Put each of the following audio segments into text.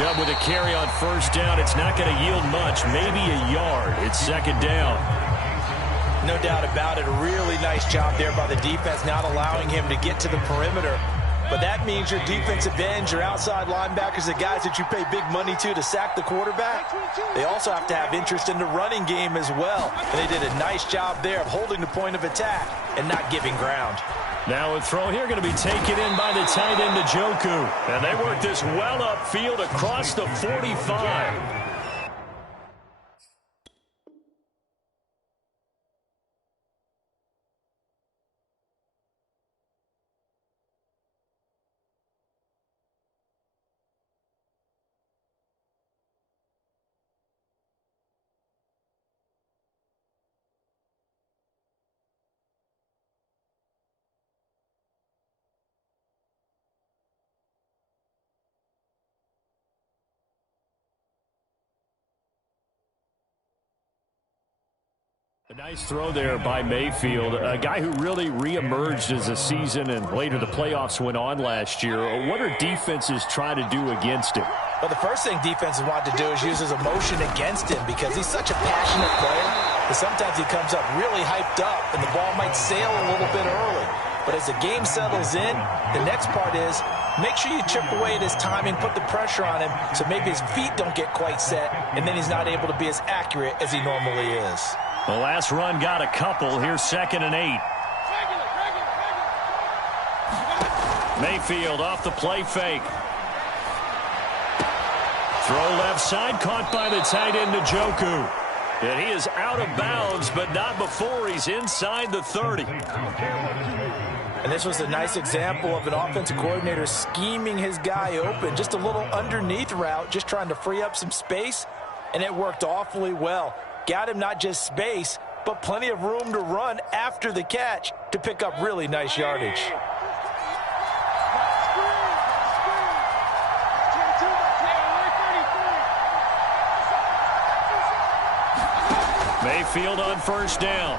Chubb with a carry on first down. It's not going to yield much, maybe a yard. It's second down. No doubt about it. A really nice job there by the defense, not allowing him to get to the perimeter. But that means your defensive ends, your outside linebackers, the guys that you pay big money to sack the quarterback, they also have to have interest in the running game as well. And they did a nice job there of holding the point of attack and not giving ground. Now a throw here going to be taken in by the tight end, Njoku. And they work this well upfield across the 45. A nice throw there by Mayfield, a guy who really reemerged as the season and later the playoffs went on last year. What are defenses trying to do against him? Well, the first thing defenses want to do is use his emotion against him because he's such a passionate player that sometimes he comes up really hyped up and the ball might sail a little bit early. But as the game settles in, the next part is make sure you chip away at his timing, put the pressure on him so maybe his feet don't get quite set and then he's not able to be as accurate as he normally is. The last run got a couple. Here's 2nd and 8. Mayfield off the play fake. Throw left side, caught by the tight end, Njoku. And he is out of bounds, but not before he's inside the 30. And this was a nice example of an offensive coordinator scheming his guy open. Just a little underneath route, just trying to free up some space, and it worked awfully well. Got him not just space, but plenty of room to run after the catch to pick up really nice yardage. Mayfield on first down.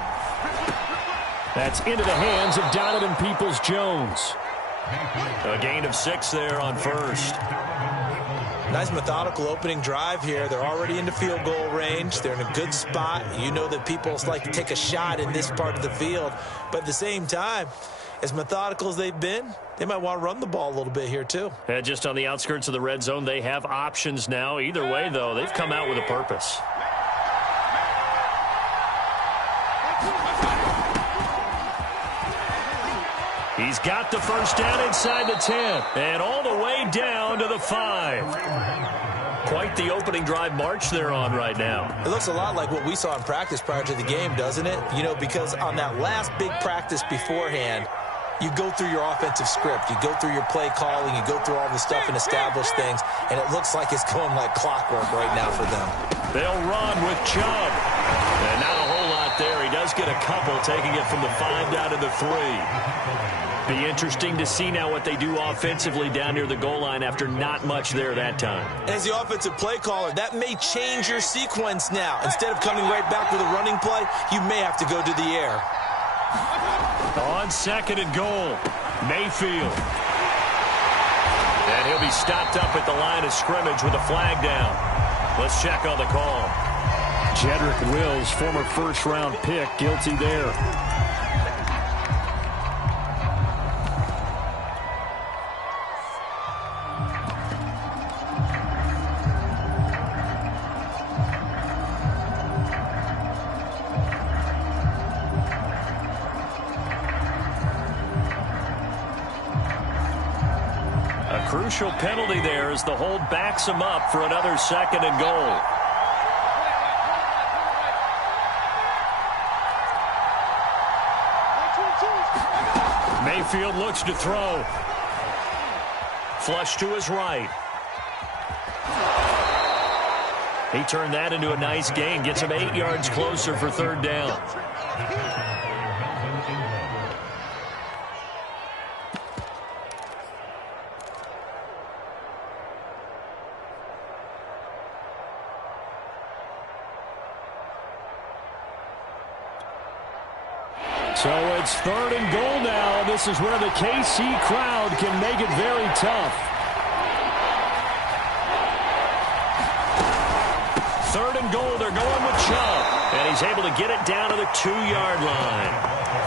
That's into the hands of Donovan Peoples-Jones. A gain of 6 there on first. Nice methodical opening drive here. They're already into field goal range. They're in a good spot. You know that people like to take a shot in this part of the field. But at the same time, as methodical as they've been, they might want to run the ball a little bit here too. And just on the outskirts of the red zone, they have options now. Either way, though, they've come out with a purpose. He's got the first down inside the 10 and all the way down to the 5. Quite the opening drive march they're on right now. It looks a lot like what we saw in practice prior to the game, doesn't it? You know, because on that last big practice beforehand, you go through your offensive script. You go through your play calling. You go through all the stuff and establish things. And it looks like it's going like clockwork right now for them. They'll run with Chubb. And not a whole lot there. He does get a couple, taking it from the 5 down to the 3. Be interesting to see now what they do offensively down near the goal line after not much there that time. As the offensive play caller, that may change your sequence now. Instead of coming right back with a running play, you may have to go to the air. On 2nd and goal, Mayfield. And he'll be stopped up at the line of scrimmage with a flag down. Let's check on the call. Jedrick Wills, former first-round pick, guilty there. Crucial penalty there as the hold backs him up for another 2nd and goal. Mayfield looks to throw. Flush to his right. He turned that into a nice gain. Gets him 8 yards closer for 3rd down. So it's 3rd and goal now. This is where the KC crowd can make it very tough. 3rd and goal. They're going with Chubb. And he's able to get it down to the 2-yard line.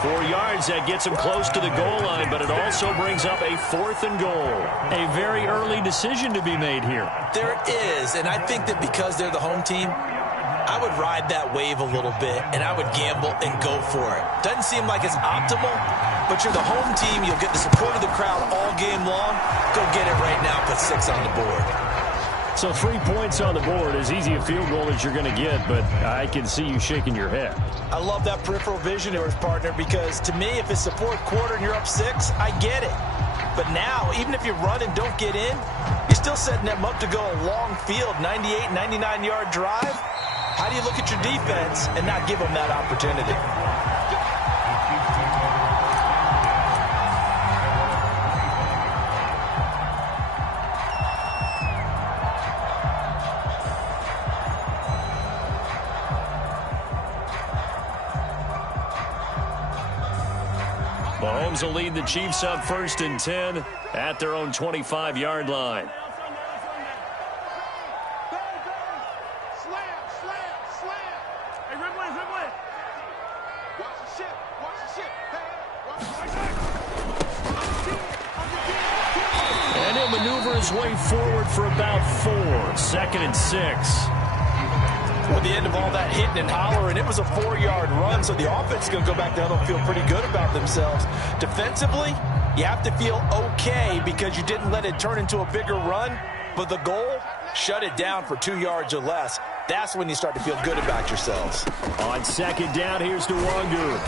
4 yards, that gets him close to the goal line, but it also brings up a 4th and goal. A very early decision to be made here. There is, and I think that because they're the home team, I would ride that wave a little bit, and I would gamble and go for it. Doesn't seem like it's optimal, but you're the home team. You'll get the support of the crowd all game long. Go get it right now. Put 6 on the board. So 3 points on the board, as easy a field goal as you're going to get, but I can see you shaking your head. I love that peripheral vision there, partner, because to me, if it's the 4th quarter and you're up 6, I get it. But now, even if you run and don't get in, you're still setting them up to go a long field, 98, 99-yard drive. How do you look at your defense and not give them that opportunity? Mahomes will lead the Chiefs up 1st and 10 at their own 25-yard line. And he'll maneuver his way forward for about 4. 2nd and 6. With the end of all that hitting and hollering, it was a 4-yard run, so the offense is going to go back down and feel pretty good about themselves. Defensively, you have to feel okay because you didn't let it turn into a bigger run, but the goal, shut it down for 2 yards or less. That's when you start to feel good about yourselves. On 2nd down, here's Nwangu.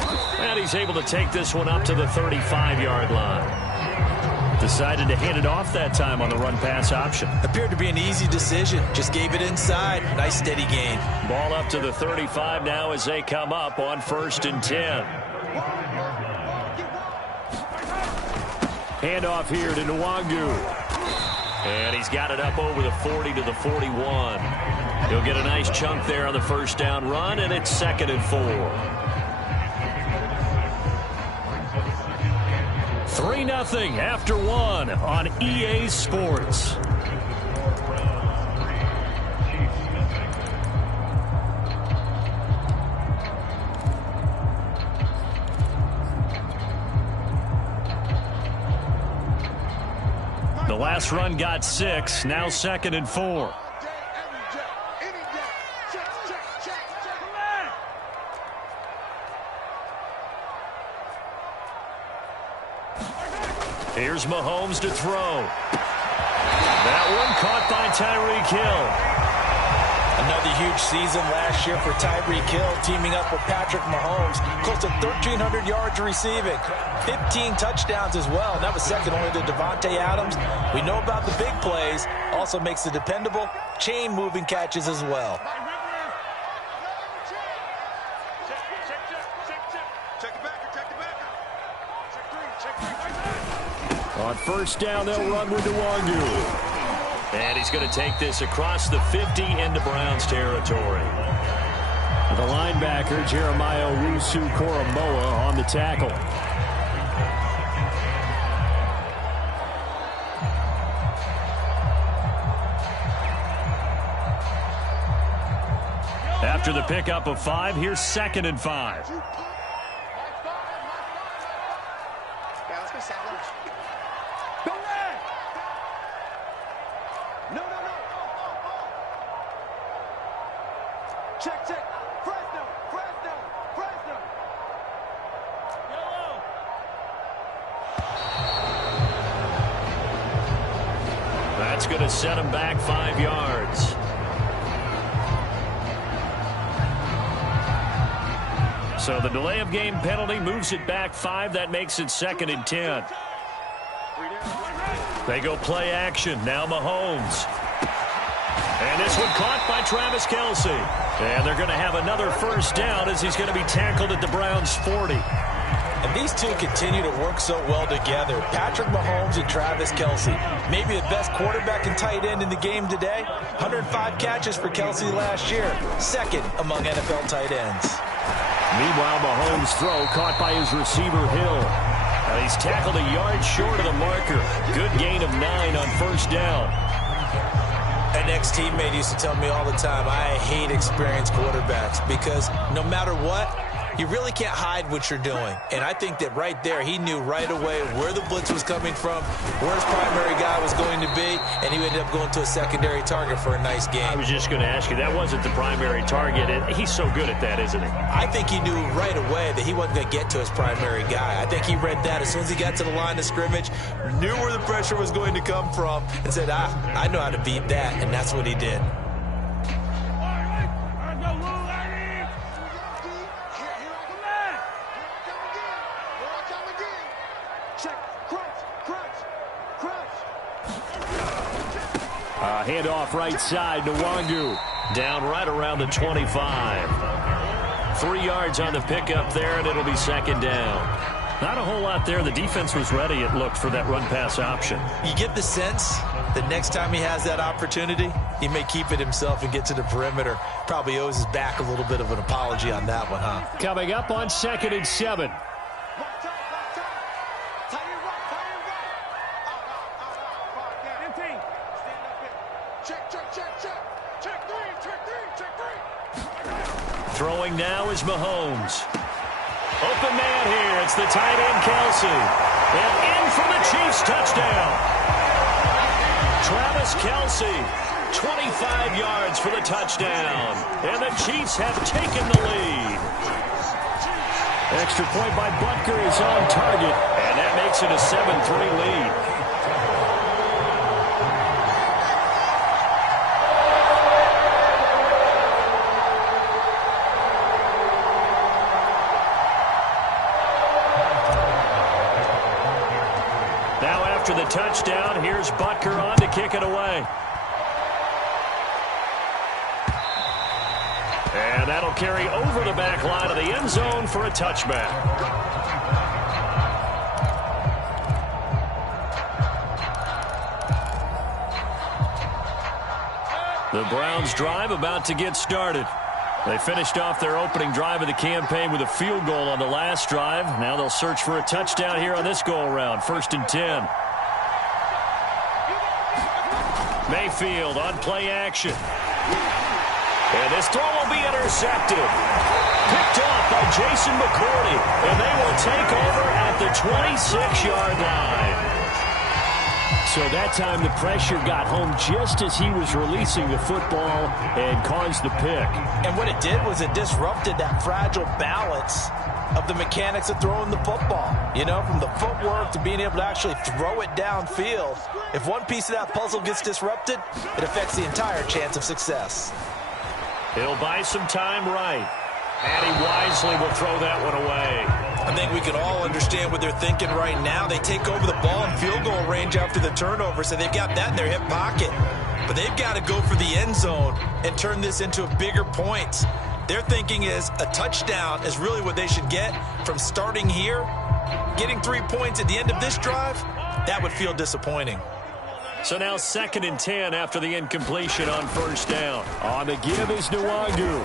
And he's able to take this one up to the 35-yard line. Decided to hand it off that time on the run-pass option. Appeared to be an easy decision. Just gave it inside. Nice steady gain. Ball up to the 35 now as they come up on 1st and 10. Handoff here to Nwangu. And he's got it up over the 40 to the 41. He'll get a nice chunk there on the 1st down run, and it's 2nd and 4. 3-0 after 1 on EA Sports. The last run got 6, now 2nd and 4. Here's Mahomes to throw. That one caught by Tyreek Hill. Another huge season last year for Tyreek Hill, teaming up with Patrick Mahomes. Close to 1,300 yards receiving. 15 touchdowns as well. And that was second only to Devontae Adams. We know about the big plays. Also makes the dependable chain-moving catches as well. On 1st down, they'll run with Nwangu. And he's going to take this across the 50 into Browns territory. The linebacker, Jeremiah Owusu-Koramoah, on the tackle. After the pickup of 5, here's 2nd and 5. That's going to set him back 5 yards. So the delay of game penalty moves it back 5. That makes it 2nd and 10. They go play action. Now Mahomes. And this one caught by Travis Kelce. And they're going to have another 1st down as he's going to be tackled at the Browns' 40. And these two continue to work so well together. Patrick Mahomes and Travis Kelce. Maybe the best quarterback and tight end in the game today. 105 catches for Kelce last year. 2nd among NFL tight ends. Meanwhile, Mahomes' throw caught by his receiver, Hill. He's tackled a yard short of the marker. Good gain of 9 on 1st down. An ex-teammate used to tell me all the time, I hate experienced quarterbacks because no matter what, you really can't hide what you're doing. And I think that right there, he knew right away where the blitz was coming from, where his primary guy was going to be, and he ended up going to a secondary target for a nice game. I was just going to ask you, that wasn't the primary target, and he's so good at that, isn't he? I think he knew right away that he wasn't going to get to his primary guy. I think he read that as soon as he got to the line of scrimmage, knew where the pressure was going to come from, and said, I know how to beat that, and that's what he did. Handoff right side to Wangu. Down right around the 25. 3 yards on the pickup there, and it'll be second down. Not a whole lot there. The defense was ready, it looked, for that run-pass option. You get the sense that next time he has that opportunity, he may keep it himself and get to the perimeter. Probably owes his back a little bit of an apology on that one, huh? Coming up on 2nd and 7. Throwing now is Mahomes. Open man here. It's the tight end, Kelsey. And in for the Chiefs touchdown. Travis Kelsey, 25 yards for the touchdown. And the Chiefs have taken the lead. Extra point by Butker is on target. And that makes it a 7-3 lead. After the touchdown, here's Butker on to kick it away. And that'll carry over the back line of the end zone for a touchback. The Browns' drive about to get started. They finished off their opening drive of the campaign with a field goal on the last drive. Now they'll search for a touchdown here on this go-around. 1st and 10. Mayfield on play action. And this throw will be intercepted. Picked off by Jason McCourty. And they will take over at the 26-yard line. So that time the pressure got home just as he was releasing the football and caused the pick. And what it did was it disrupted that fragile balance of the mechanics of throwing the football. You know, from the footwork to being able to actually throw it downfield. If one piece of that puzzle gets disrupted, it affects the entire chance of success. He'll buy some time right. And he wisely will throw that one away. I think we can all understand what they're thinking right now. They take over the ball in field goal range after the turnover, so they've got that in their hip pocket. But they've got to go for the end zone and turn this into a bigger point. Their thinking is a touchdown is really what they should get from starting here. Getting 3 points at the end of this drive, that would feel disappointing. So now 2nd and 10 after the incompletion on 1st down. On the give is Nwangu.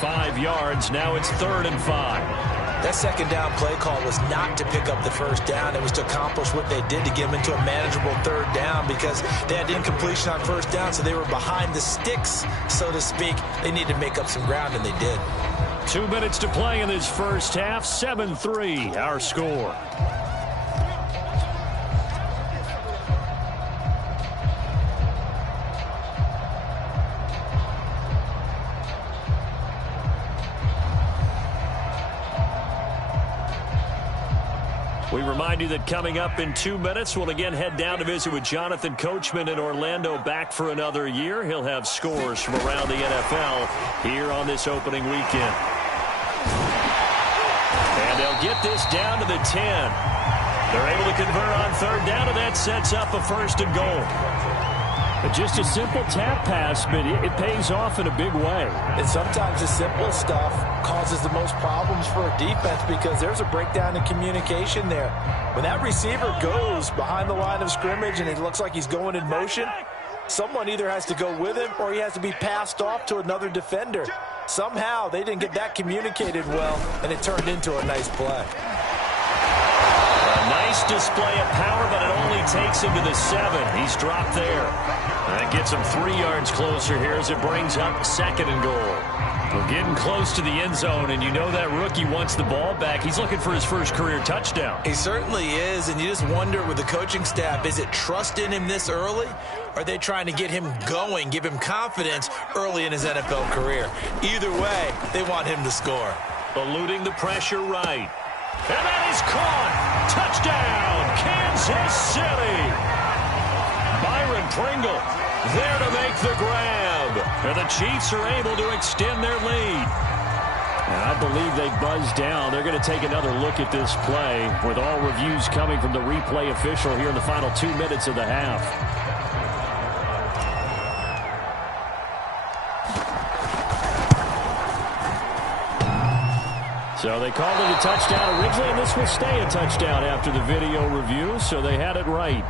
5 yards. Now it's 3rd and 5. That 2nd down play call was not to pick up the 1st down. It was to accomplish what they did to get them into a manageable 3rd down because they had incompletion on 1st down, so they were behind the sticks, so to speak. They needed to make up some ground, and they did. 2 minutes to play in this first half. 7-3, our score. We remind you that coming up in 2 minutes, we'll again head down to visit with Jonathan Coachman in Orlando, back for another year. He'll have scores from around the NFL here on this opening weekend. And they'll get this down to the 10. They're able to convert on 3rd down, and that sets up a 1st and goal. Just a simple tap pass, but it pays off in a big way. And sometimes the simple stuff causes the most problems for a defense because there's a breakdown in communication there. When that receiver goes behind the line of scrimmage and it looks like he's going in motion, someone either has to go with him or he has to be passed off to another defender. Somehow they didn't get that communicated well, and it turned into a nice play. A nice Nice display of power, but it only takes him to the 7. He's dropped there. That gets him 3 yards closer here as it brings up 2nd and goal. We're getting close to the end zone, and you know that rookie wants the ball back. He's looking for his first career touchdown. He certainly is, and you just wonder with the coaching staff, is it trust in him this early? Or are they trying to get him going, give him confidence early in his NFL career? Either way, they want him to score. Eluding the pressure right. And that is caught. Touchdown, Kansas City. Byron Pringle there to make the grab. And the Chiefs are able to extend their lead. And I believe they buzzed down. They're going to take another look at this play with all reviews coming from the replay official here in the final 2 minutes of the half. So they called it a touchdown originally, and this will stay a touchdown after the video review, so they had it right.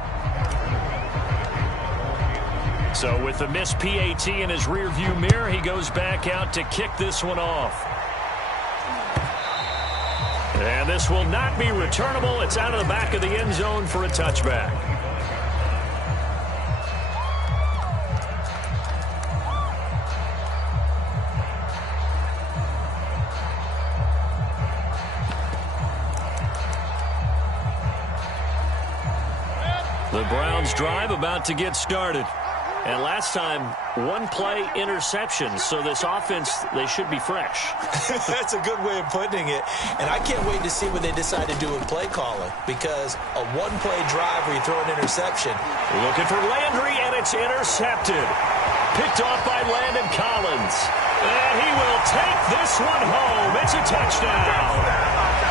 So with the missed PAT in his rearview mirror, he goes back out to kick this one off. And this will not be returnable. It's out of the back of the end zone for a touchback. The Browns drive about to get started. And last time, 1-play interception. So this offense, they should be fresh. That's a good way of putting it. And I can't wait to see what they decide to do with play calling. Because a 1-play drive where you throw an interception. Looking for Landry, and it's intercepted. Picked off by Landon Collins. And he will take this one home. It's a touchdown.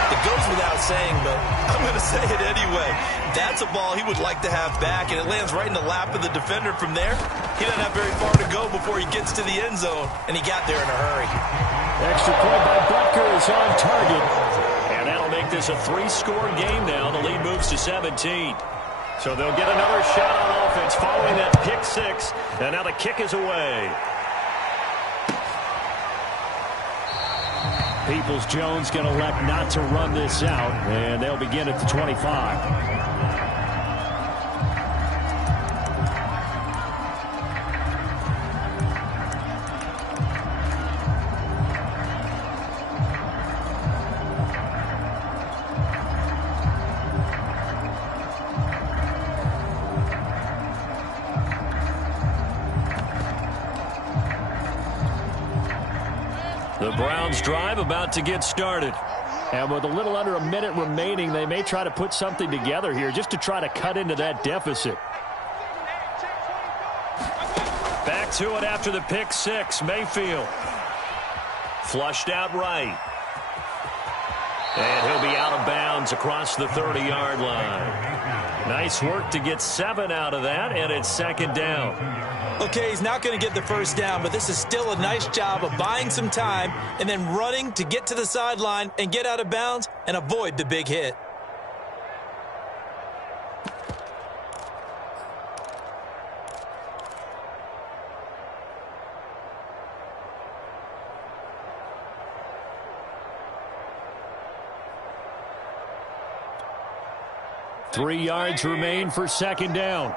It goes without saying, but I'm going to say it anyway. That's a ball he would like to have back, and it lands right in the lap of the defender from there. He doesn't have very far to go before he gets to the end zone, and he got there in a hurry. Extra point by Butker is on target. And that'll make this a 3-score game now. The lead moves to 17. So they'll get another shot on offense following that pick 6. And now the kick is away. Peoples-Jones going to elect not to run this out, and they'll begin at the 25. The Browns drive about to get started. And with a little under a minute remaining, they may try to put something together here just to try to cut into that deficit. Back to it after the pick 6. Mayfield. Flushed out right. And he'll be out of bounds across the 30-yard line. Nice work to get 7 out of that, and it's 2nd down. Okay, he's not going to get the first down, but this is still a nice job of buying some time and then running to get to the sideline and get out of bounds and avoid the big hit. Three yards remain for 2nd down.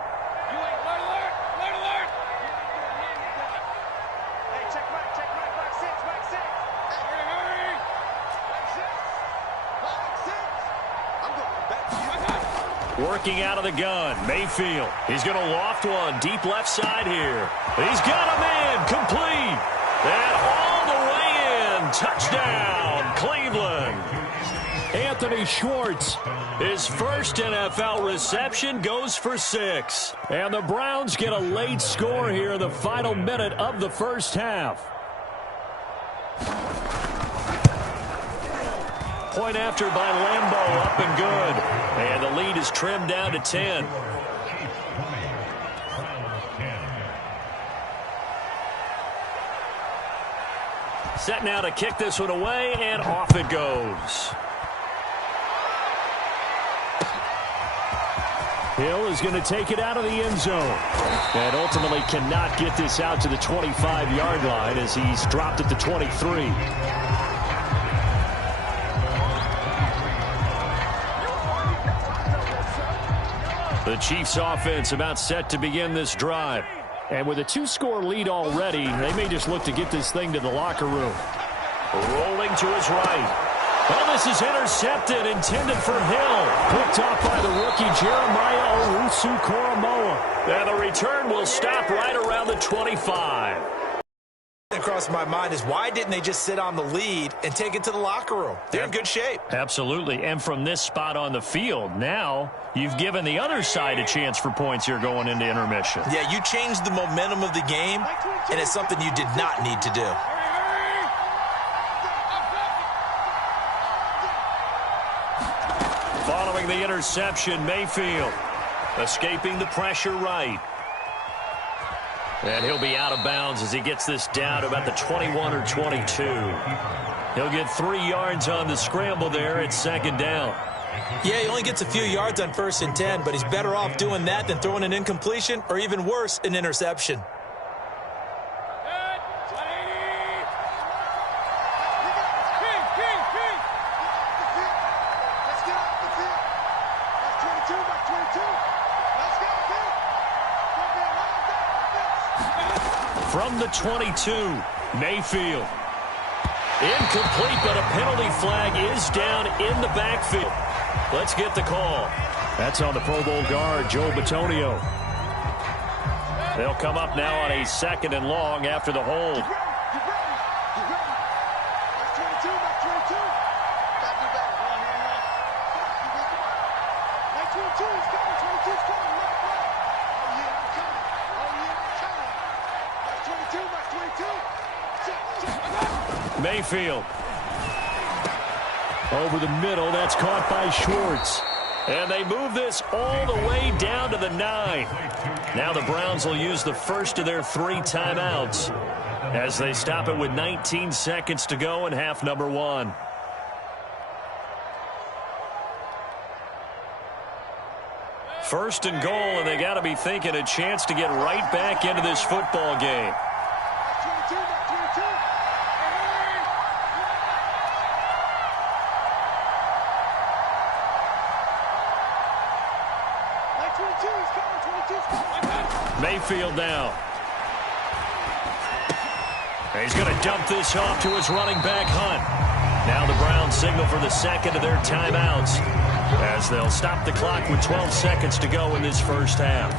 Working out of the gun, Mayfield. He's going to loft one deep left side here. He's got a man complete. And all the way in. Touchdown, Cleveland. Anthony Schwartz, his first NFL reception, goes for 6. And the Browns get a late score here in the final minute of the first half. Point after by Lambeau, up and good. And the lead is trimmed down to 10. Set now to kick this one away, and off it goes. Hill is going to take it out of the end zone. And ultimately cannot get this out to the 25-yard line as he's dropped at the 23. The Chiefs offense about set to begin this drive. And with a 2-score lead already, they may just look to get this thing to the locker room. Rolling to his right. Well, this is intercepted, intended for Hill. Picked off by the rookie Jeremiah Owusu-Koramoah. And the return will stop right around the 25. Across my mind is, why didn't they just sit on the lead and take it to the locker room? They're in good shape. Absolutely. And from this spot on the field, now you've given the other side a chance for points here going into intermission. Yeah, you changed the momentum of the game, and it's something you did not need to do. Following the interception, Mayfield escaping the pressure right. And he'll be out of bounds as he gets this down to about the 21 or 22. He'll get 3 yards on the scramble there at second down. Yeah, he only gets a few yards on 1st and 10, but he's better off doing that than throwing an incompletion or even worse, an interception. From the 22, Mayfield. Incomplete, but a penalty flag is down in the backfield. Let's get the call. That's on the Pro Bowl guard, Joe Bitonio. They'll come up now on a 2nd and long after the hold. Mayfield. Over the middle, that's caught by Schwartz. And they move this all the way down to the 9. Now the Browns will use the first of their 3 timeouts as they stop it with 19 seconds to go in half number 1. First and goal, and they got to be thinking a chance to get right back into this football game. Mayfield now. He's going to dump this off to his running back, Hunt. Now the Browns signal for the 2nd of their timeouts as they'll stop the clock with 12 seconds to go in this first half.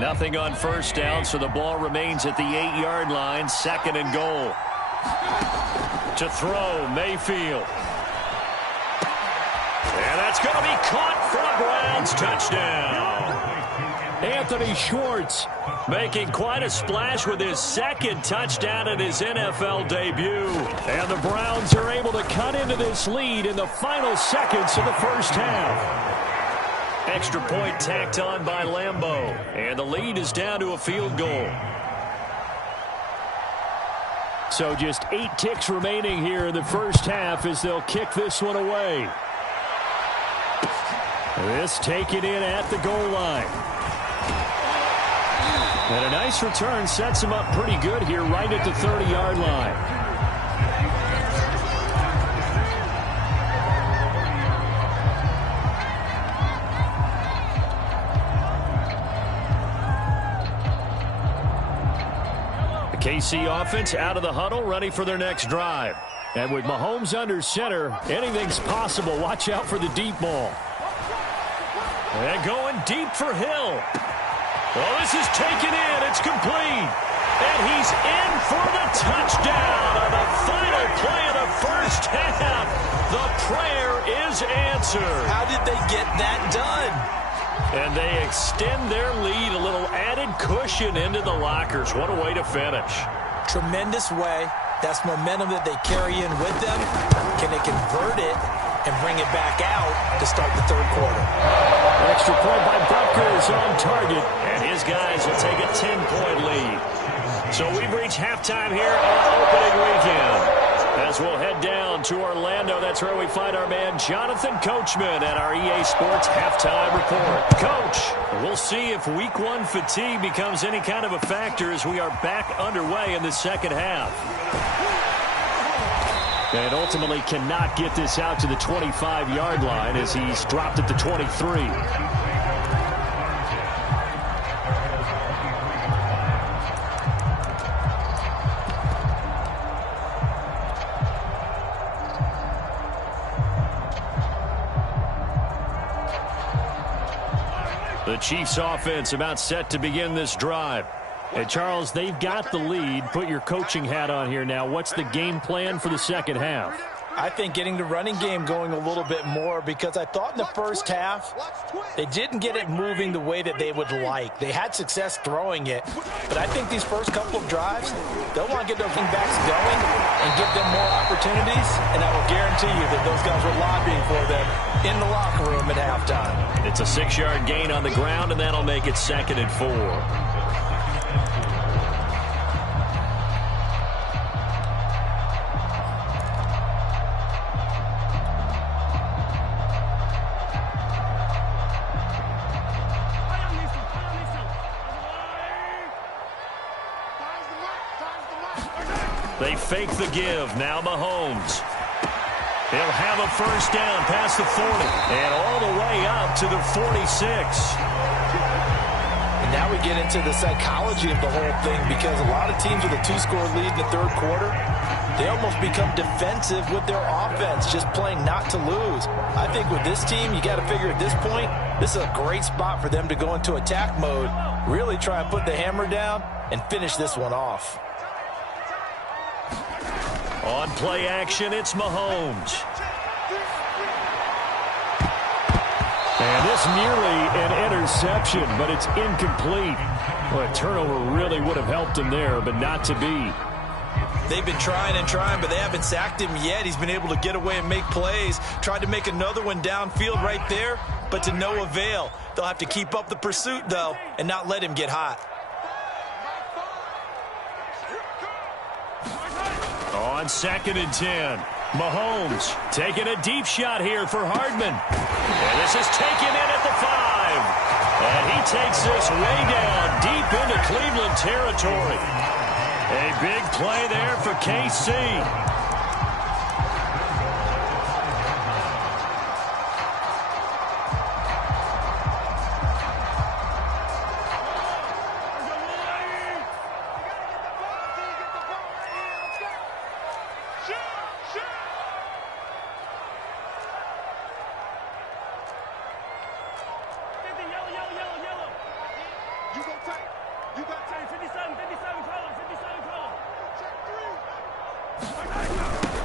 Nothing on first down, so the ball remains at the 8-yard line. 2nd and goal. To throw, Mayfield. And that's going to be caught for a Browns touchdown. Anthony Schwartz making quite a splash with his 2nd touchdown at his NFL debut. And the Browns are able to cut into this lead in the final seconds of the first half. Extra point tacked on by Lambeau. And the lead is down to a field goal. So just 8 ticks remaining here in the first half as they'll kick this one away. This taken in at the goal line. And a nice return sets him up pretty good here right at the 30-yard line. KC offense out of the huddle, ready for their next drive. And with Mahomes under center, anything's possible. Watch out for the deep ball. And going deep for Hill. Well, this is taken in. It's complete. And he's in for the touchdown on the final play of the first half. The prayer is answered. How did they get that done? And they extend their lead, a little added cushion into the lockers. What a way to finish. Tremendous way. That's momentum that they carry in with them. Can they convert it and bring it back out to start the third quarter. Extra point by Butker is on target. And his guys will take a 10-point lead. So we've reached halftime here on opening weekend. As we'll head down to Orlando, that's where we find our man Jonathan Coachman at our EA Sports Halftime Report. Coach, we'll see if Week 1 fatigue becomes any kind of a factor as we are back underway in the second half. And ultimately cannot get this out to the 25-yard line as he's dropped at the 23. The Chiefs offense about set to begin this drive. And Charles, they've got the lead. Put your coaching hat on here now. What's the game plan for the second half? I think getting the running game going a little bit more, because I thought in the first half they didn't get it moving the way that they would like. They had success throwing it, but I think these first couple of drives, they'll want to get those backs going and give them more opportunities, and I will guarantee you that those guys were lobbying for them in the locker room at halftime. It's a 6-yard gain on the ground, and that'll make it 2nd and 4. They fake the give. Now Mahomes. He'll have a first down past the 40 and all the way up to the 46. And now we get into the psychology of the whole thing, because a lot of teams with a 2-score lead in the third quarter, they almost become defensive with their offense, just playing not to lose. I think with this team, you got to figure at this point, this is a great spot for them to go into attack mode, really try and put the hammer down and finish this one off. On play action, it's Mahomes. And this nearly an interception, but it's incomplete. Well, a turnover really would have helped him there, but not to be. They've been trying and trying, but they haven't sacked him yet. He's been able to get away and make plays. Tried to make another one downfield right there, but to no avail. They'll have to keep up the pursuit, though, and not let him get hot. On 2nd and 10, Mahomes taking a deep shot here for Hardman. And this is taken in at the 5. And he takes this way down deep into Cleveland territory. A big play there for KC.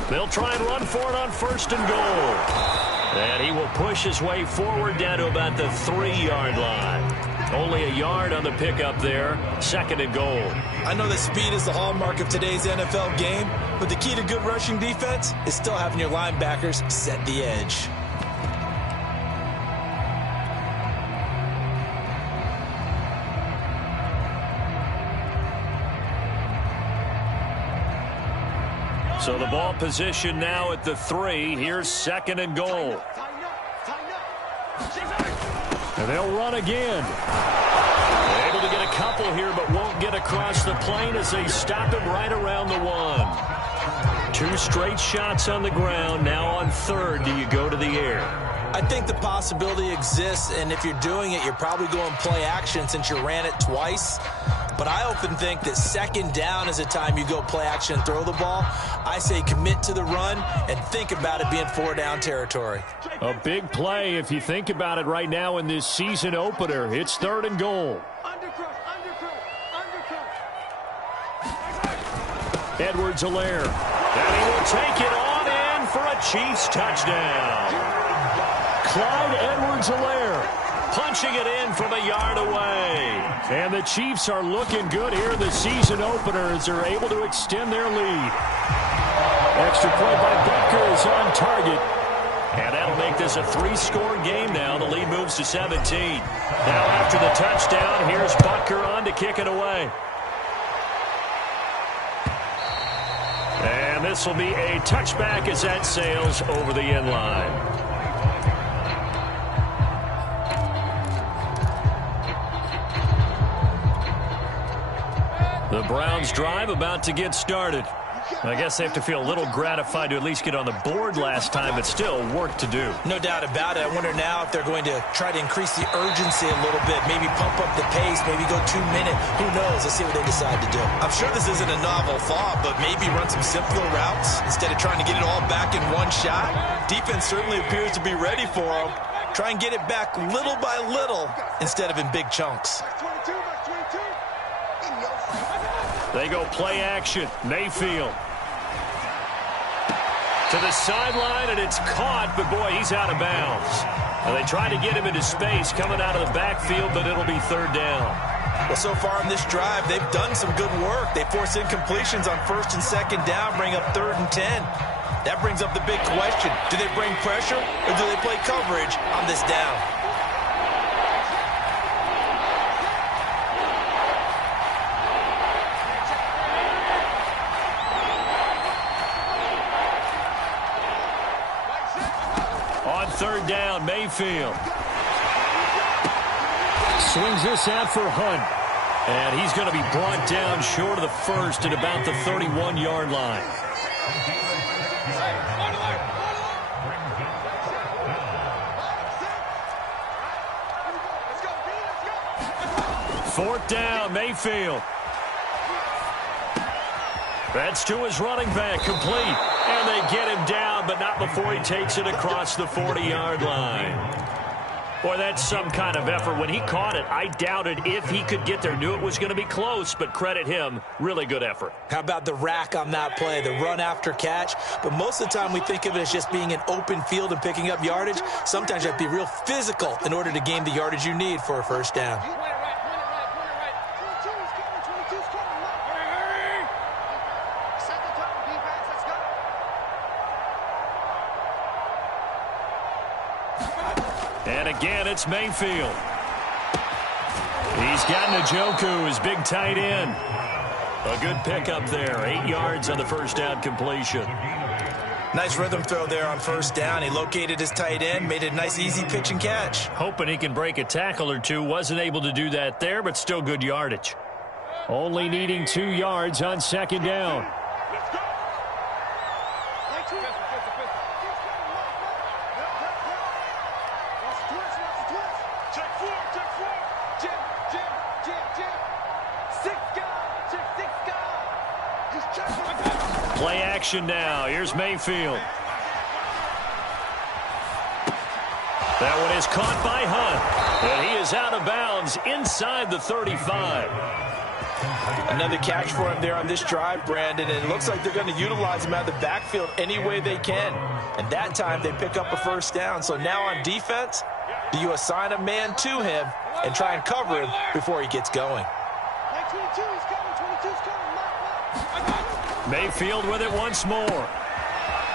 They'll try and run for it on 1st and goal. And he will push his way forward down to about the 3-yard line. Only a yard on the pickup there. 2nd and goal. I know that speed is the hallmark of today's NFL game, but the key to good rushing defense is still having your linebackers set the edge. So the ball position now at the 3. Here's 2nd and goal. And they'll run again. Able to get a couple here, but won't get across the plane as they stop him right around the 1. 2 straight shots on the ground. Now on 3rd, do you go to the air? I think the possibility exists, and if you're doing it, you're probably going play action since you ran it twice. But I often think that 2nd down is a time you go play action and throw the ball. I say commit to the run and think about it being 4-down territory. A big play if you think about it right now in this season opener. It's 3rd and goal. Edwards-Helaire. And he will take it on in for a Chiefs touchdown. Clyde Edwards-Helaire punching it in from a yard away. And the Chiefs are looking good here in the season opener as they're able to extend their lead. Extra point by Butker is on target. And that'll make this a 3-score game now. The lead moves to 17. Now after the touchdown, here's Butker on to kick it away. And this will be a touchback as that sails over the end line. The Browns drive about to get started. I guess they have to feel a little gratified to at least get on the board last time, but still work to do. No doubt about it. I wonder now if they're going to try to increase the urgency a little bit, maybe pump up the pace, maybe go 2 minutes. Who knows? Let's see what they decide to do. I'm sure this isn't a novel thought, but maybe run some simpler routes instead of trying to get it all back in one shot. Defense certainly appears to be ready for them. Try and get it back little by little instead of in big chunks. They go play action. Mayfield to the sideline, and it's caught, but boy, he's out of bounds. And they try to get him into space coming out of the backfield, but it'll be 3rd down. Well, so far in this drive, they've done some good work. They force incompletions on 1st and 2nd down, bring up 3rd and 10. That brings up the big question. Do they bring pressure, or do they play coverage on this down? On 3rd down, Mayfield swings this out for Hunt. And he's going to be brought down short of the first at about the 31-yard line. Fourth down, Mayfield. That's to his running back, complete. And they get him down, but not before he takes it across the 40-yard line. Boy, that's some kind of effort. When he caught it, I doubted if he could get there. Knew it was going to be close, but credit him. Really good effort. How about the rack on that play, the run after catch? But most of the time we think of it as just being an open field and picking up yardage. Sometimes you have to be real physical in order to gain the yardage you need for a first down. And again, it's Mayfield. He's got Njoku, his big tight end. A good pickup there. 8 yards on the first down completion. Nice rhythm throw there on first down. He located his tight end, made it a nice, easy pitch and catch. Hoping he can break a tackle or two. Wasn't able to do that there, but still good yardage. Only needing 2 yards on second down. Play action now. Here's Mayfield. That one is caught by Hunt. And he is out of bounds inside the 35. Another catch for him there on this drive, Brandon. And it looks like they're going to utilize him out of the backfield any way they can. And that time they pick up a first down. So now on defense, do you assign a man to him and try and cover him before he gets going? Mayfield with it once more.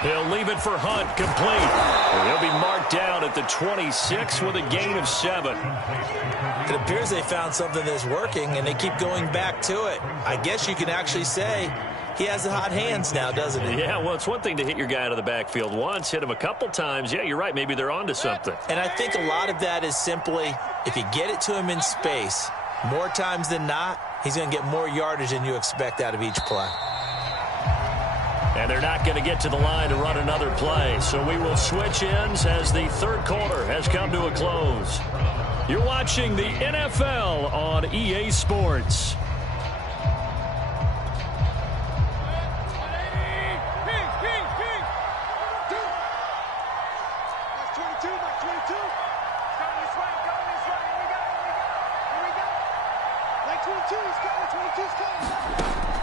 He'll leave it for Hunt, complete. And he'll be marked down at the 26 with a gain of 7. It appears they found something that's working, and they keep going back to it. I guess you can actually say he has the hot hands now, doesn't he? Yeah, well, it's one thing to hit your guy out of the backfield once, hit him a couple times. Yeah, you're right. Maybe they're onto something. And I think a lot of that is simply if you get it to him in space, more times than not, he's going to get more yardage than you expect out of each play. And they're not going to get to the line to run another play. So we will switch ends as the third quarter has come to a close. You're watching the NFL on EA Sports.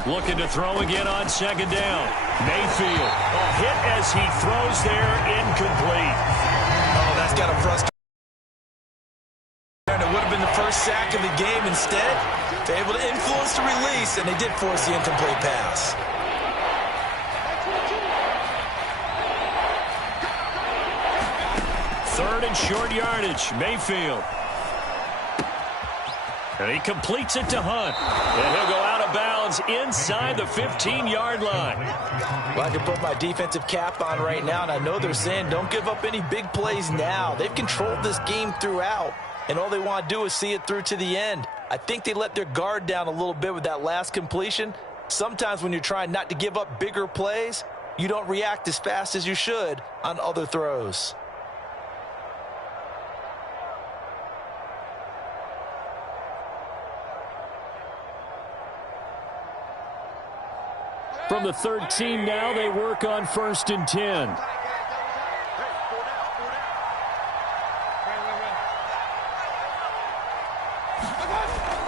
Looking to throw again on second down. Mayfield, a hit as he throws there, incomplete. Oh, that's got him frustrated. And it would have been the first sack of the game. Instead, they're able to influence the release, and they did force the incomplete pass. 3rd and short yardage. Mayfield. And he completes it to Hunt. And he'll go out of bounds inside the 15-yard line. Well, I can put my defensive cap on right now, and I know they're saying don't give up any big plays now. They've controlled this game throughout, and all they want to do is see it through to the end. I think they let their guard down a little bit with that last completion. Sometimes when you're trying not to give up bigger plays, you don't react as fast as you should on other throws. From the 13 now, they work on 1st and 10.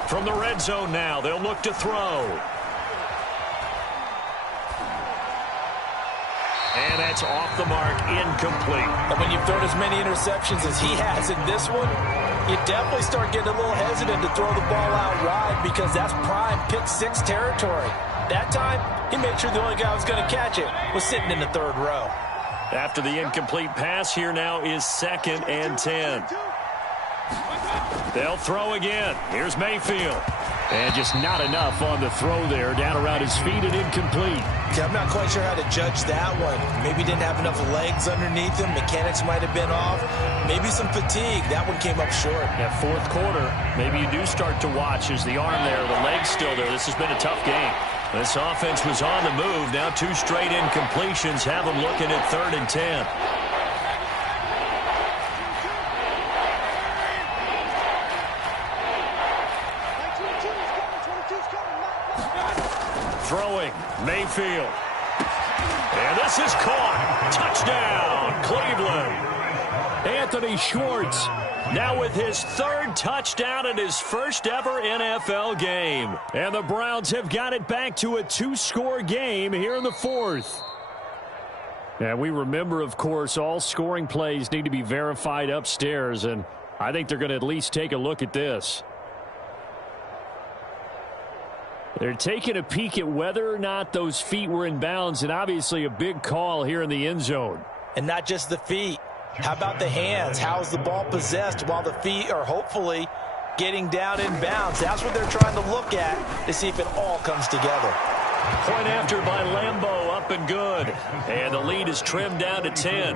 From the red zone now, they'll look to throw. And that's off the mark, incomplete. And when you've thrown as many interceptions as he has in this one, you definitely start getting a little hesitant to throw the ball out wide because that's prime pick 6 territory. That time, he made sure the only guy who was going to catch it was sitting in the 3rd row. After the incomplete pass, here now is 2nd and 10. They'll throw again. Here's Mayfield. And just not enough on the throw there. Down around his feet and incomplete. Okay, I'm not quite sure how to judge that one. Maybe didn't have enough legs underneath him. Mechanics might have been off. Maybe some fatigue. That one came up short. That 4th quarter, maybe you do start to watch as the arm there, the leg's still there. This has been a tough game. This offense was on the move. Now 2 straight incompletions have them looking at 3rd and 10. Throwing, Mayfield. And this is caught. Touchdown, Cleveland. Anthony Schwartz now with his 3rd touchdown in his 1st ever NFL game. And the Browns have got it back to a 2-score game here in the 4th. And we remember, of course, all scoring plays need to be verified upstairs, and I think they're going to at least take a look at this. They're taking a peek at whether or not those feet were in bounds, and obviously a big call here in the end zone. And not just the feet. How about the hands? How's the ball possessed while the feet are hopefully getting down in bounds? That's what they're trying to look at to see if it all comes together. Point after by Lambeau, up and good. And the lead is trimmed down to 10.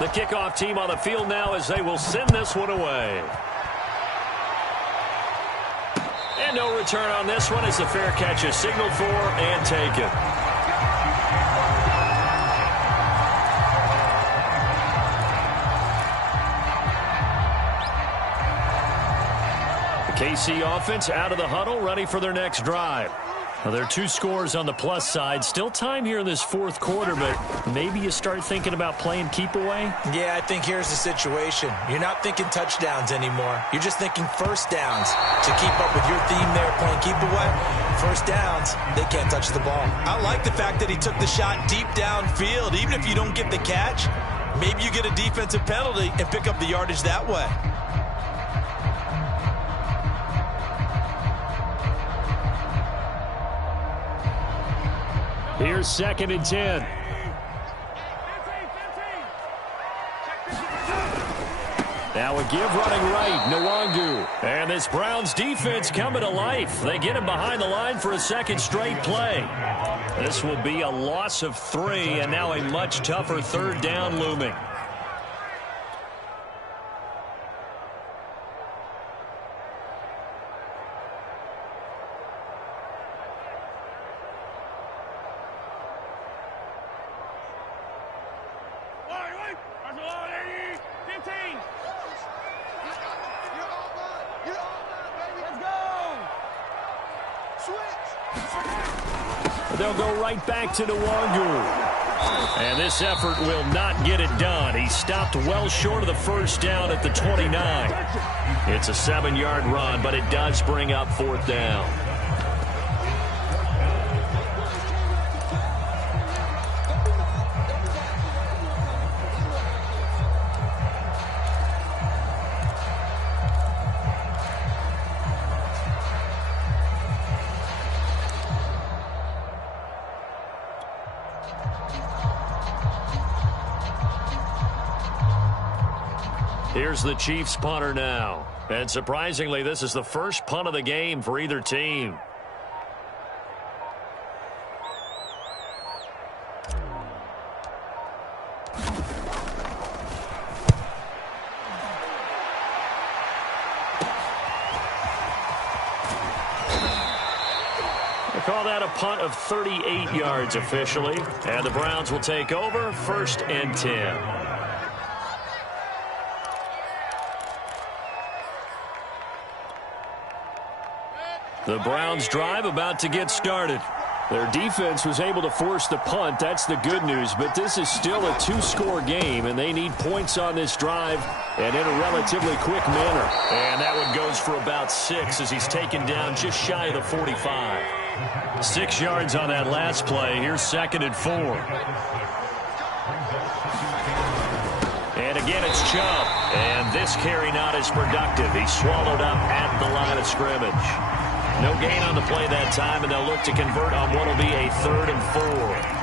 The kickoff team on the field now as they will send this one away. And no return on this one as the fair catch is signaled for and taken. The KC offense out of the huddle, ready for their next drive. Well, there are 2 scores on the plus side. Still time here in this 4th quarter, but maybe you start thinking about playing keep away? Yeah, I think here's the situation. You're not thinking touchdowns anymore. You're just thinking first downs. To keep up with your theme there, playing keep away, first downs, they can't touch the ball. I like the fact that he took the shot deep downfield. Even if you don't get the catch, maybe you get a defensive penalty and pick up the yardage that way. Here's 2nd and 10. Now a give running right, Nwangu. And this Browns defense coming to life. They get him behind the line for a 2nd straight play. This will be a loss of 3, and now a much tougher 3rd down looming. They'll go right back to Nwangu. And this effort will not get it done. He stopped well short of the first down at the 29. It's a 7-yard run, but it does bring up 4th down. Here's the Chiefs punter now. And surprisingly, this is the first punt of the game for either team. Call that a punt of 38 yards officially. And the Browns will take over 1st and 10. The Browns drive about to get started. Their defense was able to force the punt. That's the good news. But this is still a two-score game, and they need points on this drive and in a relatively quick manner. And that one goes for about 6 as he's taken down just shy of the 45. 6 yards on that last play. Here's 2nd and 4. And again, it's Chubb. And this carry not as productive. He's swallowed up at the line of scrimmage. No gain on the play that time, and they'll look to convert on what will be a 3rd and 4.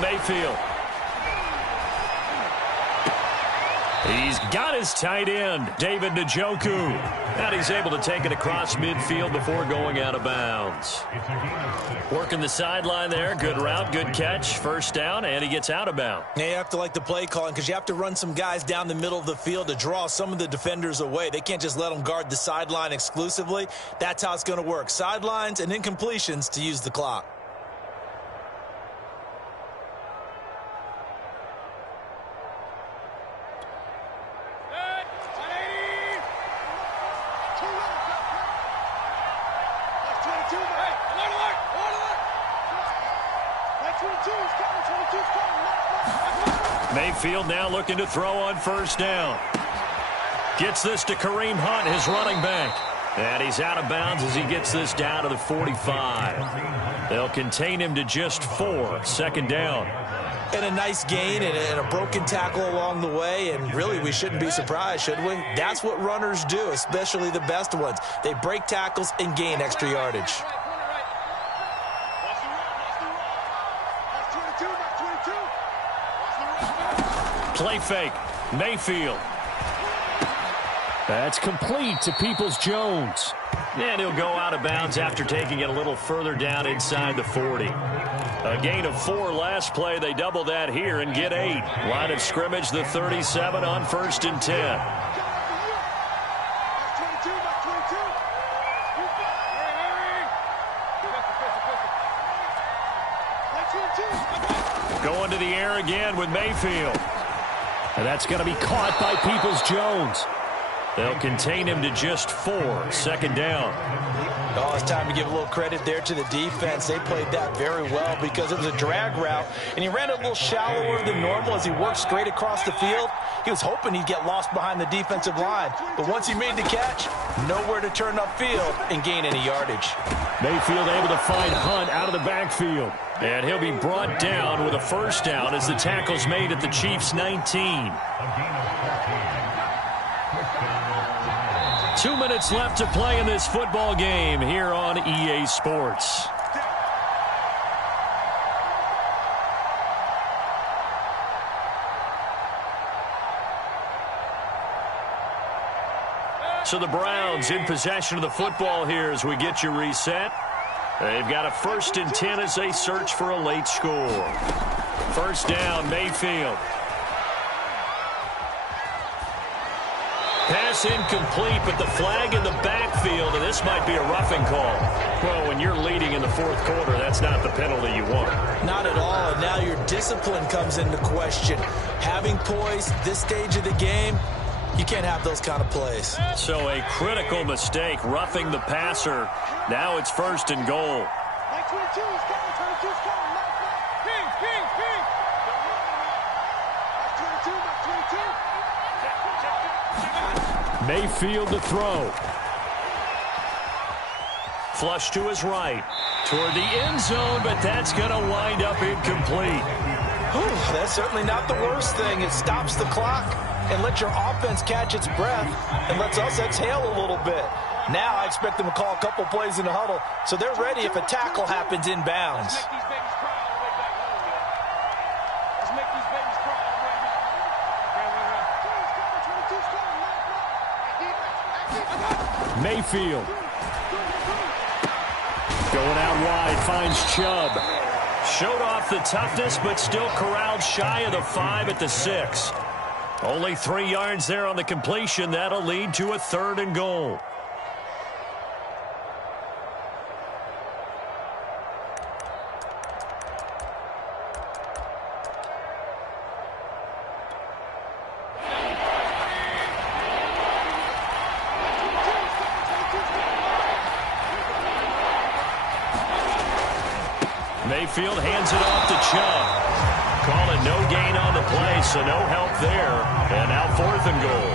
Mayfield. He's got his tight end, David Njoku. And he's able to take it across midfield before going out of bounds. Working the sideline there. Good route, good catch. 1st down, and he gets out of bounds. Yeah, you have to like the play calling because you have to run some guys down the middle of the field to draw some of the defenders away. They can't just let them guard the sideline exclusively. That's how it's going to work. Sidelines and incompletions to use the clock. Mayfield now looking to throw on 1st down. Gets this to Kareem Hunt, his running back. And he's out of bounds as he gets this down to the 45. They'll contain him to just 4. 2nd down. And a nice gain and a broken tackle along the way. And really, we shouldn't be surprised, should we? That's what runners do, especially the best ones. They break tackles and gain extra yardage. Play fake. Mayfield. That's complete to Peoples-Jones. And he'll go out of bounds after taking it a little further down inside the 40. A gain of 4 last play. They double that here and get 8. Line of scrimmage, the 37 on 1st and 10. Going to the air again with Mayfield. And that's going to be caught by Peoples-Jones. They'll contain him to just 4. 2nd down. Oh, it's time to give a little credit there to the defense. They played that very well because it was a drag route, and he ran a little shallower than normal as he worked straight across the field. He was hoping he'd get lost behind the defensive line, but once he made the catch, nowhere to turn upfield and gain any yardage. Mayfield able to find Hunt out of the backfield. And he'll be brought down with a 1st down as the tackle's made at the Chiefs' 19. 2 minutes left to play in this football game here on EA Sports. So the Browns in possession of the football here as we get you reset. They've got a 1st and 10 as they search for a late score. 1st down, Mayfield. Pass incomplete, but the flag in the backfield, and this might be a roughing call. Well, when you're leading in the 4th quarter, that's not the penalty you want. Not at all, and now your discipline comes into question. Having poise this stage of the game, you can't have those kind of plays. So a critical mistake, roughing the passer. Now it's 1st and goal. Mayfield to throw. Flush to his right. Toward the end zone, but that's going to wind up incomplete. Whew, that's certainly not the worst thing. It stops the clock and lets your offense catch its breath and lets us exhale a little bit. Now I expect them to call a couple plays in the huddle so they're ready if a tackle happens inbounds. Mayfield. Going out wide, finds Chubb. Showed off the toughness, but still corralled shy of the 5 at the 6. Only 3 yards there on the completion. That'll lead to a 3rd and goal. Mayfield hands it off to Chubb. Calling no gain on the play, so no help there. And now 4th and goal.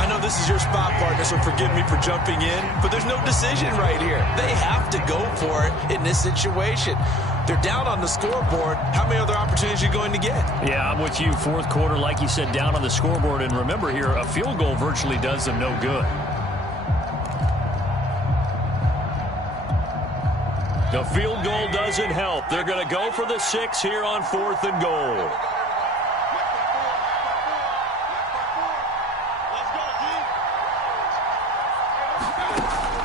I know this is your spot, partner, so forgive me for jumping in, but there's no decision right here. They have to go for it in this situation. They're down on the scoreboard. How many other opportunities are you going to get? Yeah, I'm with you. 4th quarter, like you said, down on the scoreboard. And remember here, a field goal virtually does them no good. The field goal doesn't help. They're going to go for the 6 here on 4th and goal.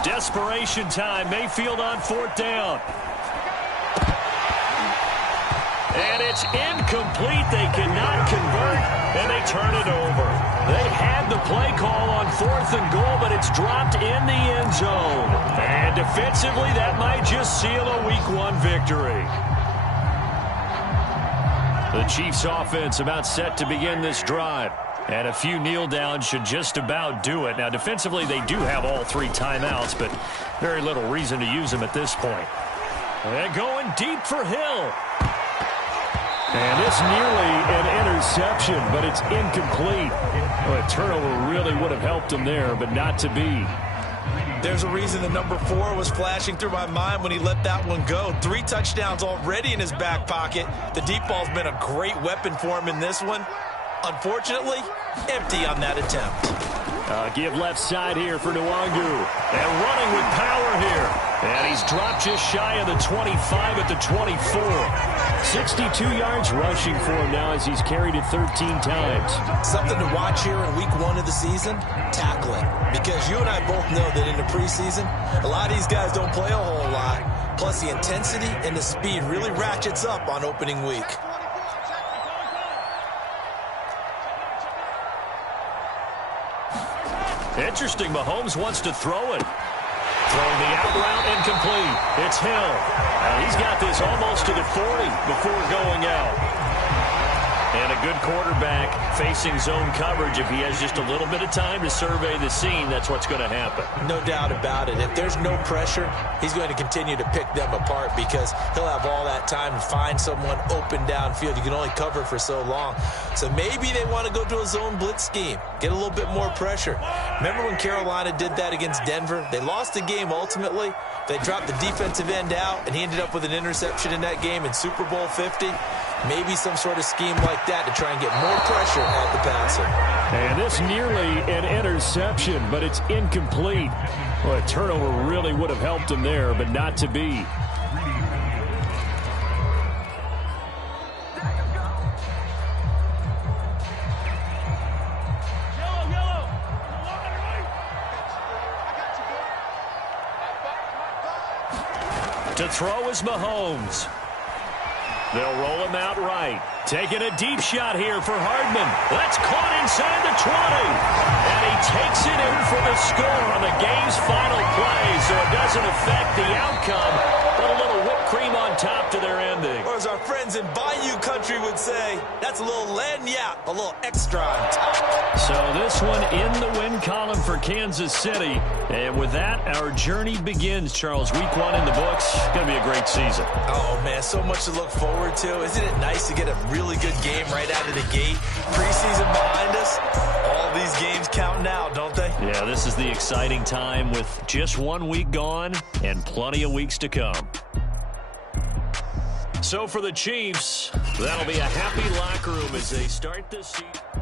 Desperation time. Mayfield on 4th down. And it's incomplete. They cannot convert, and they turn it over. They had the play call on 4th and goal, but it's dropped in the end zone. And defensively, that might just seal a Week 1 victory. The Chiefs' offense about set to begin this drive. And a few kneel downs should just about do it. Now, defensively, they do have all 3 timeouts, but very little reason to use them at this point. And going deep for Hill. And it's nearly an interception, but it's incomplete. Well, a turnover really would have helped him there, but not to be. There's a reason the number 4 was flashing through my mind when he let that one go. 3 touchdowns already in his back pocket. The deep ball's been a great weapon for him in this one. Unfortunately, empty on that attempt. Give left side here for Nwangu. And running with power here. And he's dropped just shy of the 25 at the 24. 62 yards rushing for him now as he's carried it 13 times. Something to watch here in Week 1 of the season, tackling. Because you and I both know that in the preseason, a lot of these guys don't play a whole lot. Plus, the intensity and the speed really ratchets up on opening week. Interesting, Mahomes wants to throw it. Throwing the out route incomplete. It's Hill. Now he's got this almost to the 40 before going out. And a good quarterback facing zone coverage. If he has just a little bit of time to survey the scene, that's what's going to happen. No doubt about it. If there's no pressure, he's going to continue to pick them apart because he'll have all that time to find someone open downfield. You can only cover for so long. So maybe they want to go to a zone blitz scheme, get a little bit more pressure. Remember when Carolina did that against Denver? They lost the game ultimately. They dropped the defensive end out, and he ended up with an interception in that game in Super Bowl 50. Maybe some sort of scheme like that to try and get more pressure at the passer. And this nearly an interception, but it's incomplete. Well, a turnover really would have helped him there, but not to be. To throw is Mahomes. They'll roll him out right. Taking a deep shot here for Hardman. That's caught inside the 20. And he takes it in for the score on the game's final play, so it doesn't affect the outcome, but a little whipped cream on top to their ending. Or as our friends in Bayou Country would say, that's a little lagniappe, a little extra on top. So this one in the win column for Kansas City. And with that, our journey begins, Charles. Week 1 in the books. Going to be a great season. Oh, man, so much to look forward to. Isn't it nice to get a really good game right out of the gate? Preseason behind us. All these these games count now, don't they? Yeah, this is the exciting time with just 1 week gone and plenty of weeks to come. So for the Chiefs, that'll be a happy locker room as they start this season.